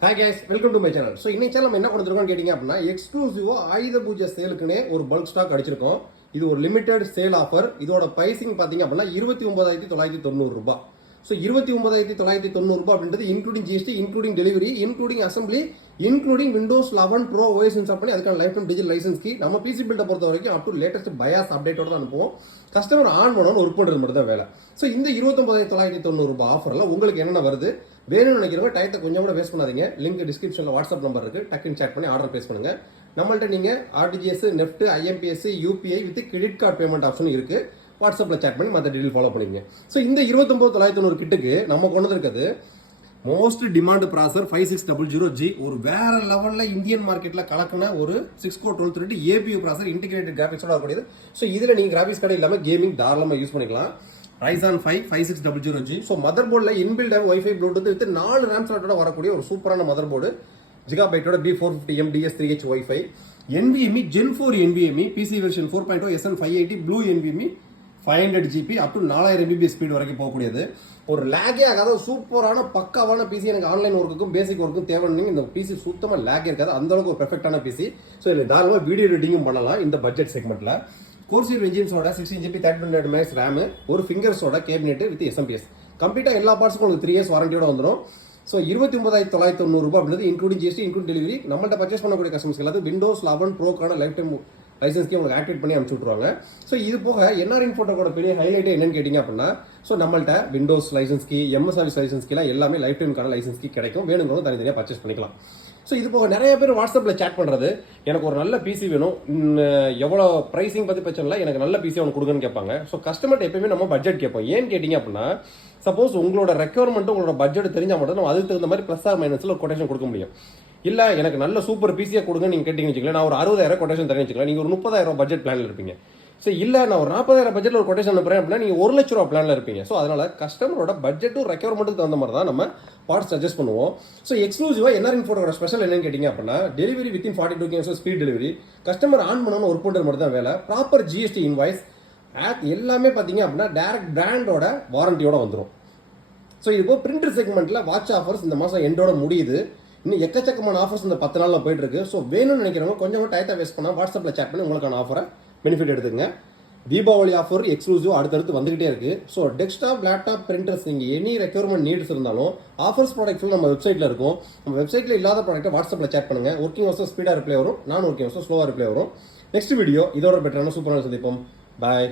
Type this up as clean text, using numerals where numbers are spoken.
Hi guys, welcome to my channel. So இன்னைக்கு channel நம்ம என்ன கொடுத்துருக்கோம்னு கேட்டிங்க அப்படின்னா எக்ஸ்க்ளூசிவா ஆயுத பூஜை சேலுக்குனே ஒரு பல்க் ஸ்டாக் அடிச்சிருக்கோம். இது ஒரு லிமிடெட் சேல் ஆஃபர். இதோட பிரைசிங் பாத்தீங்க அப்படின்னா 29990 ரூபாய். ஸோ 29990 ரூபாய் அப்படின்றது including GST, including delivery, including assembly, including Windows 11 pro OS install பண்ணி அதுக்கான lifetime digital licence key நம்ம பிசி பில்டை பொறுத்த வரைக்கும் அப் டு லேட்டஸ்ட் பயாஸ் அப்டேட்டோட தான் அனுப்புவோம். கஸ்டமர் ஆன் பண்ணணும் ஒர்க் பண்ணுறது மட்டும் தான் வேலை. ஸோ இந்த 29990 ரூபாய் ஆஃபரில் உங்களுக்கு என்னென்ன வருது வேணும்னு நினைக்கிறவங்க டயத்தை கொஞ்சம் கூட வேஸ்ட் பண்ணாதீங்க. லிங்க் டிஸ்கிரிப்ஷனில் வாட்ஸ்அப் நம்பர் இருக்கு, டக்குன்னு சேட் பண்ணி ஆர்டர் பிளேஸ் பண்ணுங்க. நம்மள்ட்ட நீங்க RTGS, NEFT, IMPS, UPI with credit card payment option இருக்கு. வாட்ஸ்அப்பில் சேட் பண்ணி மற்ற டீடைல் ஃபாலோ பண்ணிங்க. ஸோ இந்த 29990 கிட்டுக்கு நம்ம கொண்டு இருக்கிறது மோஸ்ட் டிமாண்ட் ப்ராசர் 5600G, ஒரு வேற லெவலில் இந்தியன் மார்க்கெட்டில் கலக்கின ஒரு 6 core 12 APU ப்ராசர், இன்டிகிரேட்டட் கிராஃபிக்ஸோட வரக்கூடியது. ஸோ இதில் நீங்கள் கிராஃபிக்ஸ் கடை இல்லாமல் கேமிங் தாராளமாக யூஸ் பண்ணிக்கலாம். Ryzen 5 5600G. ஸோ மதர் போர்டில் inbuilt wifi bluetooth with 4 RAM ஸ்லாட்டோட வரக்கூடிய ஒரு சூப்பரான மதர் போர்டு. ஜிகாபைட்டோட B450M DS3H wifi, NVMe Gen 4 NVMe, PC version 4.0 SN580 blue NVMe 500GB up to 4000 MB speed வரைக்கும் போகக்கூடியது. ஒரு லேகே ஆகாத சூப்பரான பக்காவான பிசி. எனக்கு ஆன்லைன் ஒர்க்குக்கும் பேசிக் ஒர்க்கும் தேவைன்னு இந்த பிசி சுத்தமாக லேக் இருக்காது, அந்த அளவுக்கு ஒரு பெர்ஃபெக்டான பிசி. ஸோ இதில் தாராளமாக வீடியோ எடிட்டிங்கும் பண்ணலாம் இந்த பட்ஜெட் செக்மெண்ட்டில். கோர்சியர் இன்ஜின்ஸோட 16GB 32 MHz ரேமு, ஒரு ஃபிங்கர்ஸோட கேபினெட் வித் எஸ்எம்பிஎஸ், கம்ப்ளீட்டாக எல்லா பார்ட்ஸுக்கும் உங்களுக்கு 3 years வாரண்டியோட வந்துடும். ஸோ 29990 ரூபாய் அப்படின்றது இன்க்ளூடிங் ஜிஎஸ்டி, இன்க்ளூடிங் டெலிவரி. நம்மள்ட்ட பர்ச்சேஸ் பண்ணக்கூடிய கஸ்டமர்ஸ் எல்லாத்துக்கும் விண்டோஸ் 11 ப்ரோக்கான லைஃப் டைம் லைசன்ஸ்க்கு உங்களுக்கு ஆக்டிவேட் பண்ணி அனுப்பிச்சு விட்ருவாங்க. ஸோ இது போக என்ஆர் இன்ஃபோட்டோட பெரிய ஹைலைட் என்னன்னு கேட்டிங்க அப்படின்னா, ஸோ நம்மள்ட்ட விண்டோஸ் லைசன்ஸ்க்கு, எம்எஸ் ஆஃபீஸ் லைசன்ஸ்க்குலாம் எல்லாமே லைஃப் டைமுக்கான லைசன்ஸ்க்கு கிடைக்கும். வேணுங்கிறவங்க தனித்தனியாக பர்ச்சேஸ் பண்ணிக்கலாம். ஸோ இது போக நிறைய பேர் வாட்ஸ்அப்பில் சேட் பண்ணுறது, எனக்கு ஒரு நல்ல பிசி வேணும், எவ்வளோ ப்ரைஸிங் பற்றி பிரச்சனை இல்லை, எனக்கு நல்ல பிசி அவனுக்கு கொடுங்கன்னு கேட்பாங்க. ஸோ கஸ்டமர்ட்ட எப்பயுமே நம்ம பட்ஜெட் கேட்போம். ஏன்னு கேட்டிங்க அப்படின்னா, சப்போஸ் உங்களோட ரெக்யர்மெண்ட்டும் உங்களோட பட்ஜெட் தெரிஞ்சால் மட்டும் நம்ம அதுக்கு தகுந்த மாதிரி ப்ளஸ் ஆர் மைனஸில் ஒரு கொட்டேஷன் கொடுக்க முடியும். இல்லை எனக்கு நல்ல சூப்பர் பிசியாக கொடுங்க நீங்கள் கேட்டிங்கன்னு வச்சுக்கலாம், நான் ஒரு 60,000 கொட்டேஷன் தரேன்னு வச்சுக்கலாம், நீங்கள் ஒரு 30,000 பட்ஜெட் பிளானில் இருப்பீங்க. ஸோ இல்லை நான் ஒரு 40,000 பட்ஜெட்டில் ஒரு கொட்டேஷன் அனுப்புறேன் அப்படின்னா நீங்கள் 1 லட்ச ரூபா பிளானில் இருப்பீங்க. ஸோ அதனால் கஸ்டமரோட பட்ஜெட்டும் ரெக்யர்மெண்ட்டுக்கு தகுந்த மாதிரி தான் நம்ம பார்ட்ஸ் சஜஸ்ட் பண்ணுவோம். ஸோ எக்ஸ்க்ளூசிவாக என்ஆர் இன்ஃபோட்டோட ஸ்பெஷல் என்னன்னு கேட்டிங்க அப்படின்னா, delivery within 42 km speed delivery, customer on பண்ணணும் ஒர்க் பண்ணுறது மட்டும் தான் வேலை. ப்ராப்பர் ஜிஎஸ்டி இன்வாய்ஸ் எல்லாமே பார்த்தீங்க அப்படின்னா டேரக்ட் பிராண்டோட வாரண்டியோட வந்துடும். ஸோ இது போக பிரிண்டர் செக்மெண்ட்டில் வாட்ச் ஆஃபர்ஸ் இந்த மாதம் எண்டோட முடியுது. இன்னும் எக்கச்சக்கமான ஆஃபர்ஸ் இந்த 10 நாளில் போயிட்டு இருக்கு. ஸோ வேணும்னு நினைக்கிறவங்க கொஞ்சம் டயத்தை வேஸ்ட் பண்ணால் வாட்ஸ்அப்பில் சேட் பண்ணி உங்களுக்கான ஆஃபரை பெனிஃபிட் எடுத்துங்க. தீபாவளி ஆஃபர் எக்ஸ்க்ளூசிவ் அடுத்தடுத்து வந்துகிட்டே இருக்கு. ஸோ டெஸ்க்டாப், லேப்டாப், பிரிண்டர்ஸ் நீங்கள் எனி ரெக்யர்மெண்ட் நீட்ஸ் இருந்தாலும் ஆஃபர்ஸ் ப்ராடக்ட் ஃபுல் நம்ம வெப்சைட்டில் இருக்கும். நம்ம வெப்சைட்டில் இல்லாத ப்ராடக்ட்டை வாட்ஸ்அப்பில் சேட் பண்ணுங்க. ஒர்க்கிங் ஹவர்ஸும் ஸ்பீடாக ரிப்ளை வரும், நான் ஒர்க்கிங் ஹவர்ஸும் ஸ்லோவாக ரிப்ளை வரும். நெக்ஸ்ட் வீடியோ இதோட பெட்டரான சூப்பரான சந்திப்போம். பாய்.